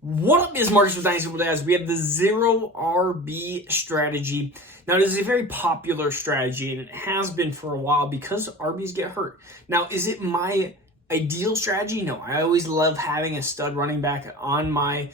What up, is Marcus with Dynasty Football Dads. We have the 0 RB strategy. Now, this is a very popular strategy, and it has been for a while because RBs get hurt. Now, is it my ideal strategy? No, I always love having a stud running back on my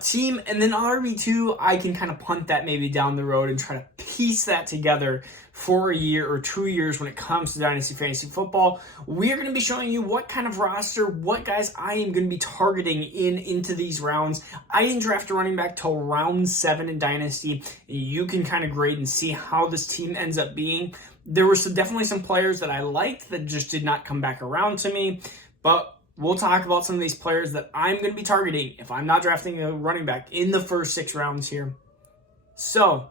team, and then RB2, I can kind of punt that maybe down the road and try to piece that together for a year or 2 years when it comes to Dynasty Fantasy Football. We are going to be showing you what kind of roster, what guys I am going to be targeting into these rounds. I didn't draft a running back till round 7 in Dynasty. You can kind of grade and see how this team ends up being. There were definitely some players that I liked that just did not come back around to me, but we'll talk about some of these players that I'm going to be targeting if I'm not drafting a running back in the first 6 rounds here. So,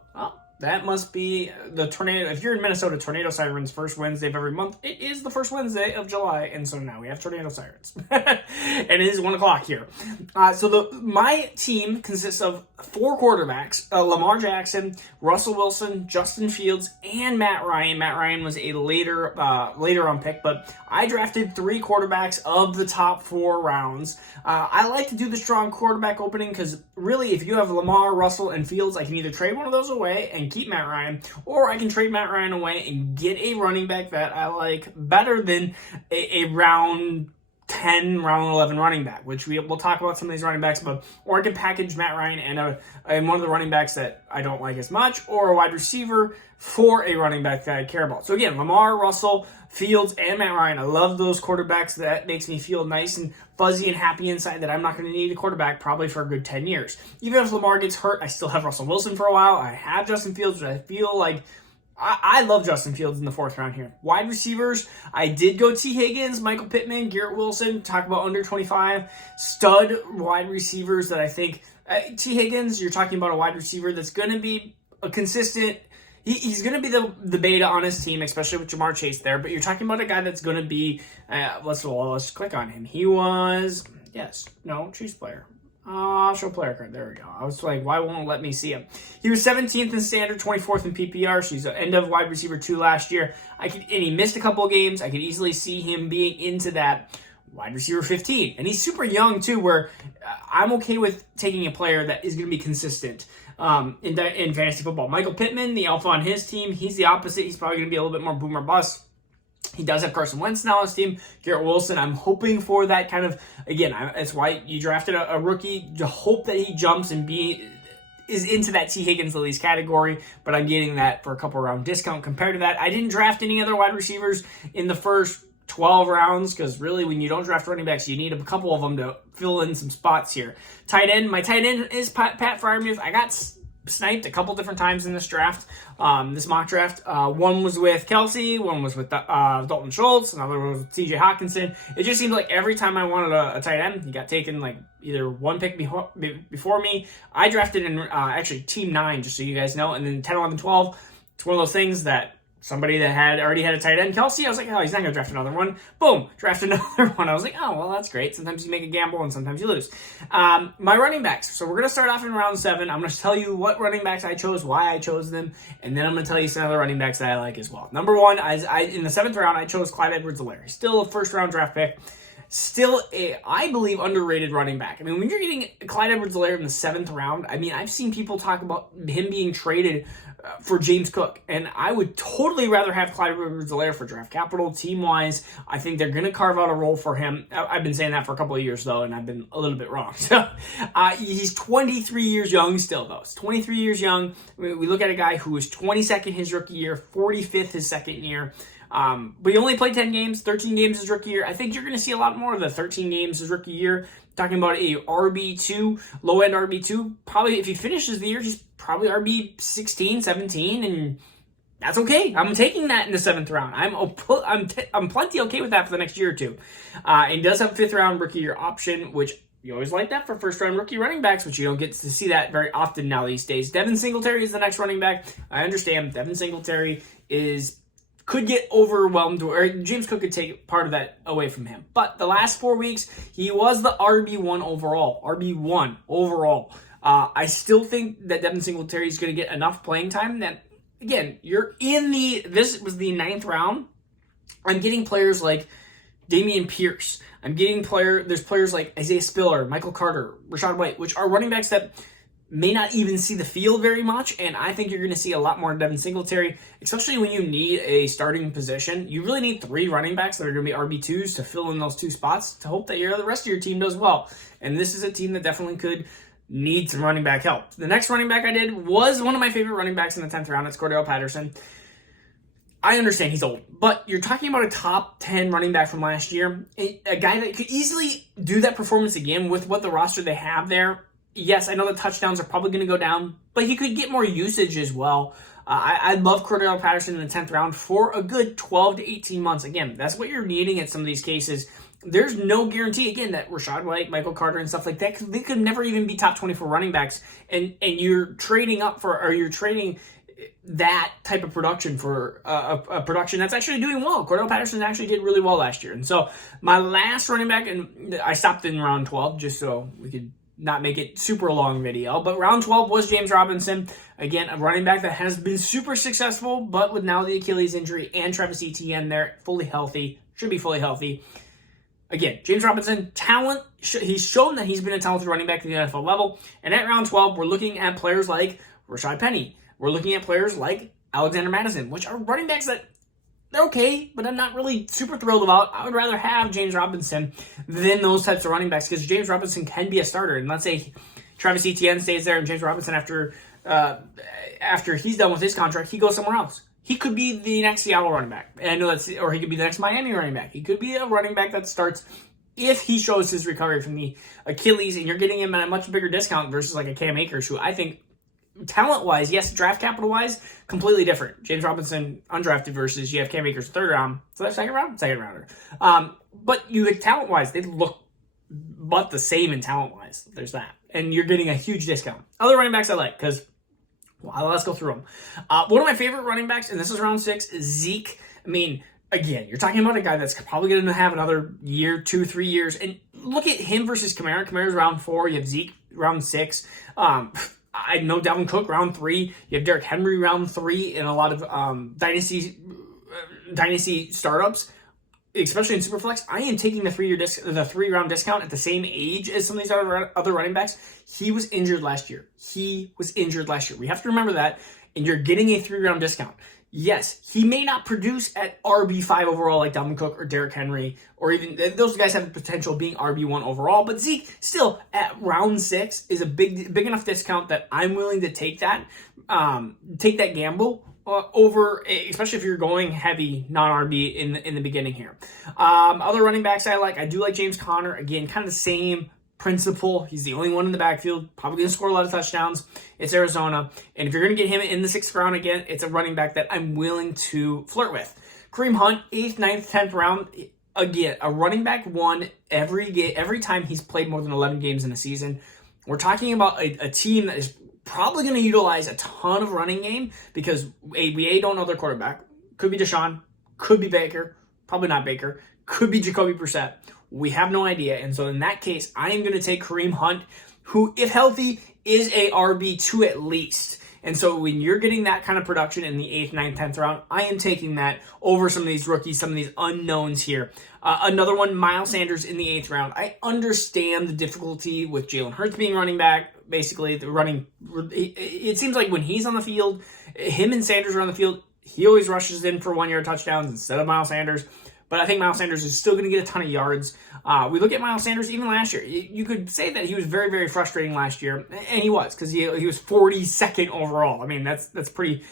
that must be the tornado. If you're in Minnesota, tornado sirens first Wednesday of every month. It is the first Wednesday of July, and so now we have tornado sirens. And it is 1 o'clock here. My team consists of 4 quarterbacks: Lamar Jackson, Russell Wilson, Justin Fields, and Matt Ryan. Matt Ryan was a later on pick, but I drafted 3 quarterbacks of the top 4 rounds. I like to do the strong quarterback opening because really, if you have Lamar, Russell, and Fields, I can either trade one of those away and keep Matt Ryan, or I can trade Matt Ryan away and get a running back that I like better than a round 10, round 11 running back, which we'll talk about some of these running backs, but or I can package Matt Ryan and one of the running backs that I don't like as much, or a wide receiver for a running back that I care about. So again, Lamar, Russell, Fields, and Matt Ryan. I love those quarterbacks. That makes me feel nice and fuzzy and happy inside that I'm not going to need a quarterback probably for a good 10 years. Even if Lamar gets hurt, I still have Russell Wilson for a while. I have Justin Fields, but I feel like I love Justin Fields in the 4th round here. Wide receivers, I did go T. Higgins, Michael Pittman, Garrett Wilson. Talk about under 25. Stud wide receivers that I think. T. Higgins, you're talking about a wide receiver that's going to be a consistent. He's going to be the beta on his team, especially with Jamar Chase there. But you're talking about a guy that's going to be. Let's click on him. He was Chiefs player. Show player card. There we go. I was like, why won't it let me see him? He was 17th in standard, 24th in PPR. So he's an end of wide receiver 2 last year. And he missed a couple of games. I could easily see him being into that wide receiver 15. And he's super young too, where I'm okay with taking a player that is going to be consistent in fantasy football. Michael Pittman, the alpha on his team, he's the opposite. He's probably going to be a little bit more boom or bust. He does have Carson Wentz now on his team. Garrett Wilson, I'm hoping for that kind of, again, that's why you drafted a rookie, to hope that he jumps and is into that T. Higgins at least category, but I'm getting that for a couple round discount compared to that. I didn't draft any other wide receivers in the first 12 rounds because really when you don't draft running backs, you need a couple of them to fill in some spots here. Tight end, my tight end is Pat Freiermuth. I got sniped a couple different times in this draft, this mock draft. One was with Kelsey, one was with Dalton Schultz, another one was with TJ Hawkinson. It just seemed like every time I wanted a tight end, he got taken like either one pick before me. I drafted in actually team 9, just so you guys know, and then 10, 11, 12. It's one of those things that somebody that already had a tight end, Kelsey, I was like, oh, he's not going to draft another one. Boom, draft another one. I was like, oh, well, that's great. Sometimes you make a gamble and sometimes you lose. My running backs. So we're going to start off in round 7. I'm going to tell you what running backs I chose, why I chose them, and then I'm going to tell you some other running backs that I like as well. Number 1, in the 7th round, I chose Clyde Edwards-Helaire. Still a first-round draft pick. Still I believe, underrated running back. I mean, when you're getting Clyde Edwards-Helaire in the 7th round, I mean, I've seen people talk about him being traded for James Cook, and I would totally rather have Clyde Edwards-Helaire for draft capital. Team-wise, I think they're going to carve out a role for him. I've been saying that for a couple of years, though, and I've been a little bit wrong. So he's 23 years young still, though. He's 23 years young. We look at a guy who was 22nd his rookie year, 45th his second year. But he only played 10 games, 13 games his rookie year. I think you're going to see a lot more of the 13 games his rookie year. Talking about a RB2, low-end RB2. Probably if he finishes the year, he's probably RB 16, 17, and that's okay. I'm taking that in the 7th round. I'm plenty okay with that for the next year or two. And he does have a 5th round rookie year option, which you always like that for first-round rookie running backs, but you don't get to see that very often now these days. Devin Singletary is the next running back. I understand Devin Singletary could get overwhelmed, or James Cook could take part of that away from him. But the last 4 weeks, he was the RB1 overall. I still think that Devin Singletary is going to get enough playing time that, again, this was the 9th round. I'm getting players like Dameon Pierce. There's players like Isaiah Spiller, Michael Carter, Rachaad White, which are running backs that may not even see the field very much, and I think you're going to see a lot more Devin Singletary, especially when you need a starting position. You really need 3 running backs that are going to be RB2s to fill in those 2 spots to hope that the rest of your team does well. And this is a team that definitely could need some running back help. The next running back I did was one of my favorite running backs in the 10th round. It's Cordell Patterson. I understand he's old, but you're talking about a top 10 running back from last year, a guy that could easily do that performance again with what the roster they have there. Yes, I know the touchdowns are probably going to go down, but he could get more usage as well. I love Cordell Patterson in the 10th round for a good 12 to 18 months. Again, that's what you're needing at some of these cases. There's no guarantee, again, that Rachaad White, Michael Carter, and stuff like that, they could never even be top 24 running backs, and you're trading you're trading that type of production for a production that's actually doing well. Cordell Patterson actually did really well last year. And so my last running back, and I stopped in round 12 just so we could not make it super long video, but round 12 was James Robinson. Again, a running back that has been super successful, but with now the Achilles injury and Travis Etienne there, fully healthy, should be fully healthy. Again, James Robinson, talent, he's shown that he's been a talented running back at the NFL level. And at round 12, we're looking at players like Rashad Penny. We're looking at players like Alexander Madison, which are running backs that they're okay, but I'm not really super thrilled about. I would rather have James Robinson than those types of running backs because James Robinson can be a starter. And let's say Travis Etienne stays there and James Robinson, after he's done with his contract, he goes somewhere else. He could be the next Seattle running back. And I know or he could be the next Miami running back. He could be a running back that starts if he shows his recovery from the Achilles and you're getting him at a much bigger discount versus like a Cam Akers, who I think talent-wise, yes, draft capital-wise, completely different. James Robinson, undrafted, versus you have Cam Akers, 3rd round. So that's second rounder. But you have talent-wise, they look but the same in talent-wise. There's that. And you're getting a huge discount. Other running backs I like, because, well, let's go through them. One of my favorite running backs, and this is round 6, is Zeke. I mean, again, you're talking about a guy that's probably going to have another year, 2, 3 years. And look at him versus Kamara. Kamara's round 4. You have Zeke round 6. I know Dalvin Cook round 3. You have Derrick Henry round 3 in a lot of dynasty startups, especially in Superflex. I am taking the 3-round discount at the same age as some of these other running backs. He was injured last year. We have to remember that, and you're getting a 3-round discount. Yes, he may not produce at RB5 overall like Dalvin Cook or Derrick Henry, or even those guys have the potential of being RB1 overall, but Zeke still at round 6 is a big enough discount that I'm willing to take that gamble over, especially if you're going heavy non-RB in the beginning here. Other running backs I do like James Conner. Again, kind of the same principle. He's the only one in the backfield, probably going to score a lot of touchdowns. It's Arizona. And if you're going to get him in the 6th round again, it's a running back that I'm willing to flirt with. Kareem Hunt, 8th, 9th, 10th round. Again, a running back one every time he's played more than 11 games in a season. We're talking about a team that is probably going to utilize a ton of running game because we don't know their quarterback. Could be Deshaun, could be Baker, probably not Baker, could be Jacoby Brissett. We have no idea. And so in that case, I am going to take Kareem Hunt, who, if healthy, is a RB2 at least. And so when you're getting that kind of production in the 8th, 9th, 10th round, I am taking that over some of these rookies, some of these unknowns here. Another one, Miles Sanders in the 8th round. I understand the difficulty with Jalen Hurts being running back. Basically, it seems like when he's on the field, him and Sanders are on the field, he always rushes in for 1-yard touchdowns instead of Miles Sanders. But I think Miles Sanders is still going to get a ton of yards. We look at Miles Sanders even last year. You could say that he was very, very frustrating last year, and he was because he was 42nd overall. I mean, that's pretty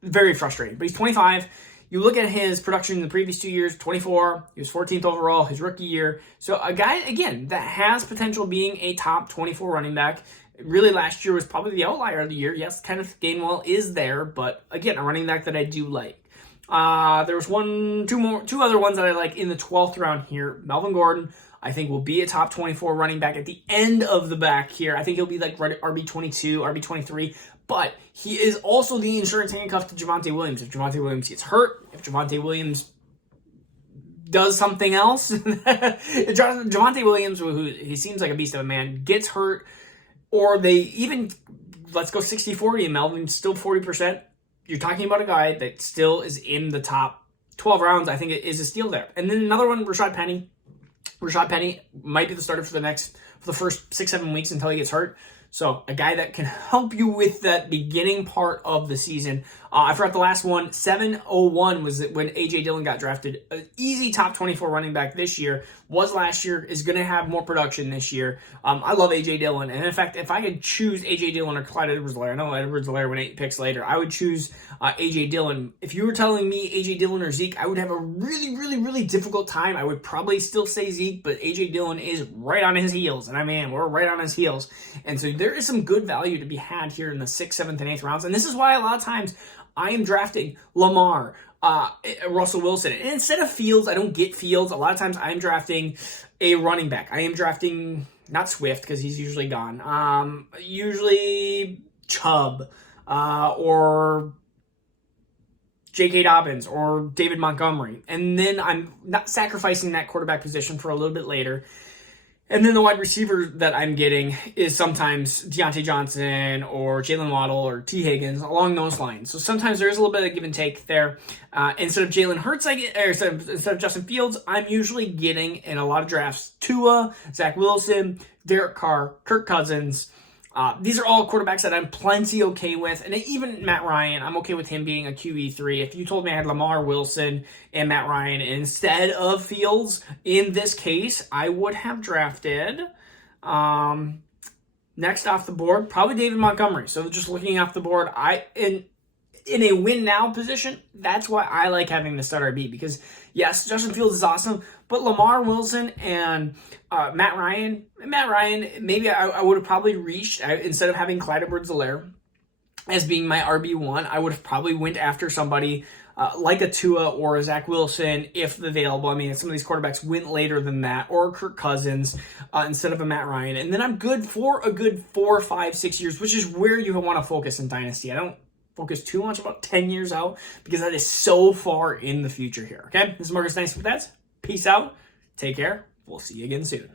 very frustrating. But he's 25. You look at his production in the previous 2 years, 24. He was 14th overall his rookie year. So a guy, again, that has potential being a top 24 running back. Really, last year was probably the outlier of the year. Yes, Kenneth Gainwell is there, but again, a running back that I do like. There was two other ones that I like in the 12th round here. Melvin Gordon, I think, will be a top 24 running back at the end of the back here. I think he'll be like RB22, RB23, but he is also the insurance handcuff to Javonte Williams. If Javonte Williams gets hurt, if Javonte Williams does something else, if Javonte Williams, who he seems like a beast of a man, gets hurt, or they even, let's go 60-40 and Melvin's still 40%, you're talking about a guy that still is in the top 12 rounds, I think it is a steal there. And then another one, Rashad Penny. Rashad Penny might be the starter for the first 6-7 weeks until he gets hurt. So a guy that can help you with that beginning part of the season. I forgot the last one. 701 was when A.J. Dillon got drafted. An easy top 24 running back this year. Was last year. Is going to have more production this year. I love A.J. Dillon. And in fact, if I could choose A.J. Dillon or Clyde Edwards-Helaire, I know Edwards-Helaire went 8 picks later. I would choose A.J. Dillon. If you were telling me A.J. Dillon or Zeke, I would have a really, really, really difficult time. I would probably still say Zeke, but A.J. Dillon is right on his heels. And we're right on his heels. And so there is some good value to be had here in the 6th, 7th, and 8th rounds. And this is why a lot of times I am drafting Lamar, Russell Wilson. And instead of Fields, I don't get Fields. A lot of times I'm drafting a running back. I am drafting, not Swift, because he's usually gone. Usually Chubb, or J.K. Dobbins, or David Montgomery. And then I'm not sacrificing that quarterback position for a little bit later. And then the wide receiver that I'm getting is sometimes Deontay Johnson or Jalen Waddle or T. Higgins, along those lines. So sometimes there is a little bit of give and take there. Instead of Jalen Hurts, instead of Justin Fields, I'm usually getting, in a lot of drafts, Tua, Zach Wilson, Derek Carr, Kirk Cousins. These are all quarterbacks that I'm plenty okay with. And even Matt Ryan, I'm okay with him being a QB3. If you told me I had Lamar, Wilson, and Matt Ryan instead of Fields, in this case, I would have drafted, next off the board, probably David Montgomery. So just looking off the board, in a win-now position, that's why I like having the start RB. Because, yes, Justin Fields is awesome, but Lamar, Wilson, and Matt Ryan, maybe I would have probably reached, instead of having Clyde Edwards-Helaire as being my RB1, I would have probably went after somebody like a Tua or a Zach Wilson if available. Some of these quarterbacks went later than that, or Kirk Cousins instead of a Matt Ryan. And then I'm good for a good 4, 5, 6 years, which is where you want to focus in Dynasty. I don't focus too much about 10 years out because that is so far in the future here. Okay, this is Marcus Dynasty with Dads. Peace out. Take care. We'll see you again soon.